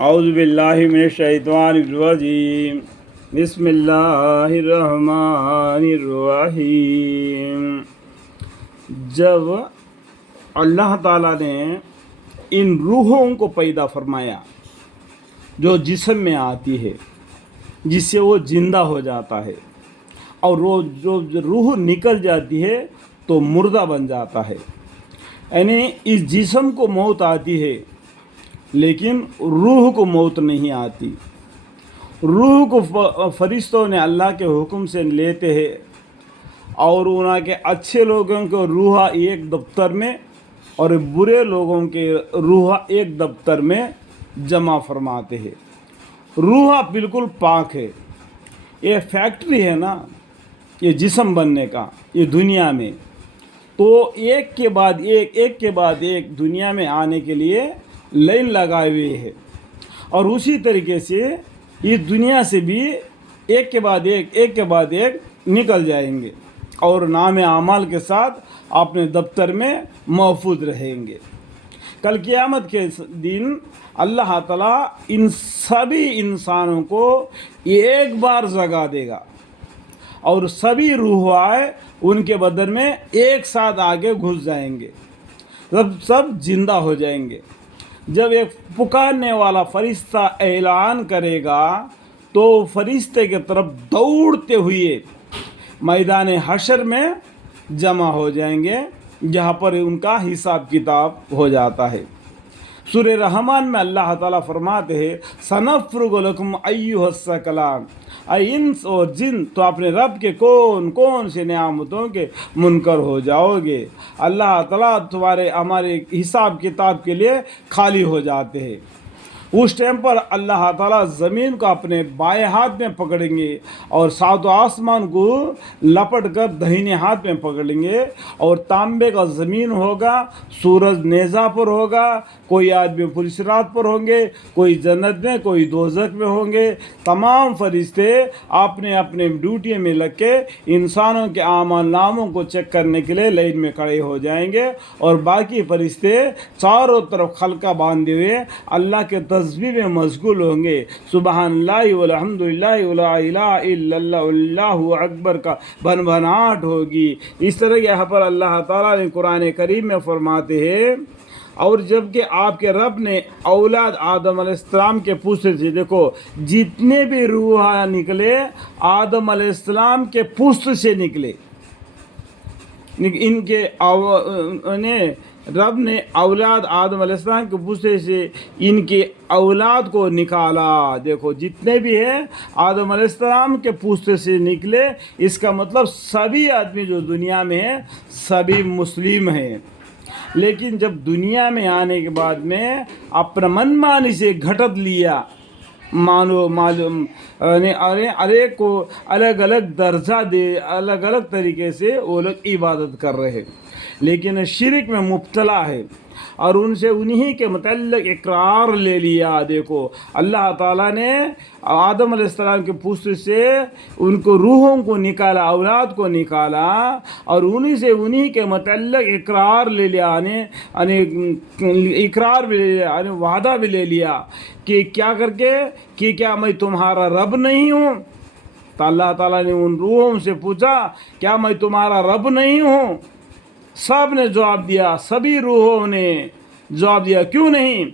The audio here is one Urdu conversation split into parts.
اعوذ باللہ من الشیطان الرجیم بسم اللہ الرحمن الرحیم۔ جب اللہ تعالیٰ نے ان روحوں کو پیدا فرمایا جو جسم میں آتی ہے، جس سے وہ زندہ ہو جاتا ہے، اور وہ جو روح نکل جاتی ہے تو مردہ بن جاتا ہے، یعنی اس جسم کو موت آتی ہے لیکن روح کو موت نہیں آتی۔ روح کو فرشتوں نے اللہ کے حکم سے لیتے ہیں اور انہاں کے اچھے لوگوں کو روح ایک دفتر میں اور برے لوگوں کے روح ایک دفتر میں جمع فرماتے ہیں۔ روح بالکل پاک ہے، یہ فیکٹری ہے نا، یہ جسم بننے کا، یہ دنیا میں تو ایک کے بعد ایک دنیا میں آنے کے لیے لائن لگائے ہوئے ہے، اور اسی طریقے سے اس دنیا سے بھی ایک کے بعد ایک نکل جائیں گے اور نام اعمال کے ساتھ اپنے دفتر میں محفوظ رہیں گے۔ کل قیامت کے دن اللہ تعالیٰ ان سبھی انسانوں کو ایک بار جگا دے گا اور سبھی روح آئے ان کے بدن میں ایک ساتھ آگے گھس جائیں گے، سب زندہ ہو جائیں گے۔ جب ایک پکارنے والا فرشتہ اعلان کرے گا تو فرشتے کی طرف دوڑتے ہوئے میدان حشر میں جمع ہو جائیں گے، جہاں پر ان کا حساب کتاب ہو جاتا ہے۔ سورہ رحمان میں اللہ تعالیٰ فرماتے ہیں سنفرغ لکم ایھا الثقلان، اے انس اور جن تو اپنے رب کے کون سے نعمتوں کے منکر ہو جاؤ گے۔ اللہ تعالیٰ ہمارے حساب کتاب کے لیے خالی ہو جاتے ہیں۔ اس ٹائم پر اللہ تعالیٰ زمین کو اپنے بائیں ہاتھ میں پکڑیں گے اور ساتوں آسمان کو لپٹ کر دہینے ہاتھ میں پکڑیں گے، اور تانبے کا زمین ہوگا، سورج نیزہ پر ہوگا، کوئی آدمی پلسرات پر ہوں گے، کوئی جنت میں، کوئی دوزخ میں ہوں گے۔ تمام فرشتے اپنے اپنے ڈیوٹی میں لگ کے انسانوں کے اعمال ناموں کو چیک کرنے کے لیے لائن میں کھڑے ہو جائیں گے، اور باقی فرشتے چاروں طرف خلقہ باندھے ہوئے اللہ کے تسبیح میں مشغول ہوں گے۔ سبحان اللہ والحمد للہ ولا الہ الا اللہ واللہ اکبر کا بھنبھناہٹ ہوگی۔ اس طرح یہاں پر اللہ تعالیٰ نے قرآن کریم میں فرماتے ہیں اور جب کہ آپ کے رب نے اولاد آدم علیہ السلام کے پوچھتے تھے، دیکھو جتنے بھی روح نکلے آدم علیہ السلام کے پوست سے نکلے، ان کے رب نے اولاد آدم علیہ السلام کے پوستے سے ان کی اولاد کو نکالا۔ دیکھو جتنے بھی ہیں آدم علیہ السلام کے پوستے سے نکلے، اس کا مطلب سبھی آدمی جو دنیا میں ہیں سبھی مسلم ہیں۔ لیکن جب دنیا میں آنے کے بعد میں اپنا من مانی سے گھٹت لیا، معلوم ارے کو الگ الگ درجہ دے، الگ الگ طریقے سے وہ لوگ عبادت کر رہے ہیں، لیکن شرک میں مبتلا ہے اور ان سے انہی کے متعلق اقرار لے لیا۔ دیکھو اللہ تعالیٰ نے آدم علیہ السلام کے پوست سے ان کو روحوں کو نکالا، اولاد کو نکالا، اور انہی کے متعلق اقرار لے لیا، اقرار بھی لے لیا، وعدہ بھی لے لیا کہ کیا کر کے کہ کیا میں تمہارا رب نہیں ہوں؟ تو اللہ تعالیٰ نے ان روحوں سے پوچھا کیا میں تمہارا رب نہیں ہوں؟ سب نے جواب دیا، سبھی روحوں نے جواب دیا کیوں نہیں،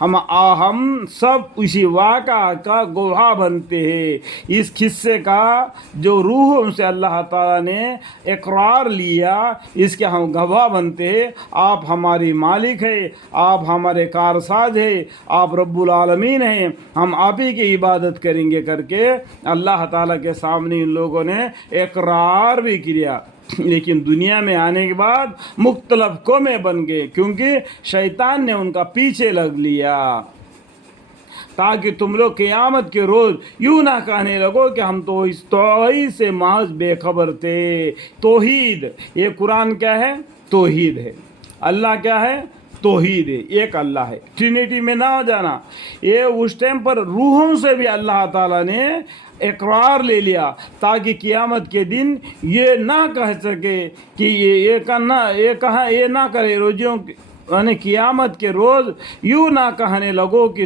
ہم سب اسی واقعہ کا گواہ بنتے ہیں۔ اس قصے کا جو روحوں سے اللہ تعالیٰ نے اقرار لیا اس کے ہم گواہ بنتے ہیں۔ آپ ہماری مالک ہیں، آپ ہمارے کارساز ہیں، آپ رب العالمین ہیں، ہم آپ ہی کی عبادت کریں گے کر کے اللہ تعالیٰ کے سامنے ان لوگوں نے اقرار بھی کیا۔ لیکن دنیا میں آنے کے بعد مختلف قومیں بن گئے، کیونکہ شیطان نے ان کا پیچھے لگ لیا، تاکہ تم لوگ قیامت کے روز یوں نہ کہنے لگو کہ ہم تو اس توحید سے محض بے خبر تھے۔ توحید، یہ قرآن کیا ہے؟ توحید ہے۔ اللہ کیا ہے؟ توحید ہے، ایک اللہ ہے، ٹرینیٹی میں نہ ہو جانا۔ یہ اس ٹائم پر روحوں سے بھی اللہ تعالیٰ نے اقرار لے لیا تاکہ قیامت کے دن یہ نہ کہہ سکے کہ یہ نہ کرے، یعنی قیامت کے روز یوں نہ کہنے لگو کہ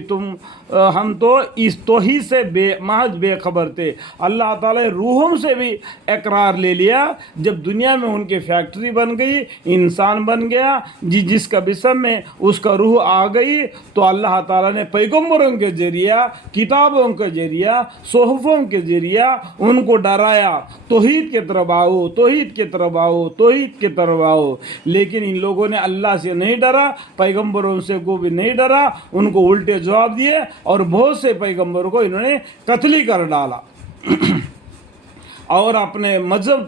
ہم تو اس توحید سے محض بے خبر تھے. اللہ تعالیٰ روحوں سے بھی اقرار لے لیا. جب دنیا میں ان کی فیکٹری بن گئی, انسان بن گیا, جس کا جسم میں اس کا روح آ گئی, تو اللہ تعالیٰ نے پیغمبروں کے ذریعہ, کتابوں کے ذریعہ, صحفوں کے ذریعہ ان کو ڈرایا, توحید کی طرف آؤ, توحید کی طرف آؤ, توحید کی طرف آؤ. لیکن ان لوگوں نے اللہ سے نہیں ڈرا, پیغمبروں سے کو بھی نہیں ڈرا, ان کو الٹے جواب دیے اور بہت سے پیغمبروں کو انہوں نے قتل ہی کر ڈالا. اور اپنے مذہب,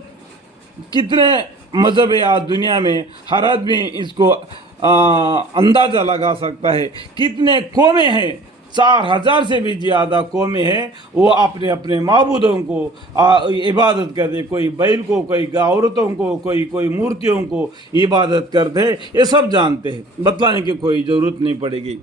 کتنے مذہب ہے آج دنیا میں, ہر آدمی اس کو اندازہ لگا سکتا ہے. کتنے قومیں ہیں, 4000 سے بھی زیادہ قومیں ہیں, وہ اپنے اپنے معبودوں کو عبادت کرتے. کوئی بیل کو, کوئی عورتوں کو, کوئی مورتیوں کو عبادت کرتے. یہ سب جانتے ہیں, بتلانے کی کوئی ضرورت نہیں پڑے گی.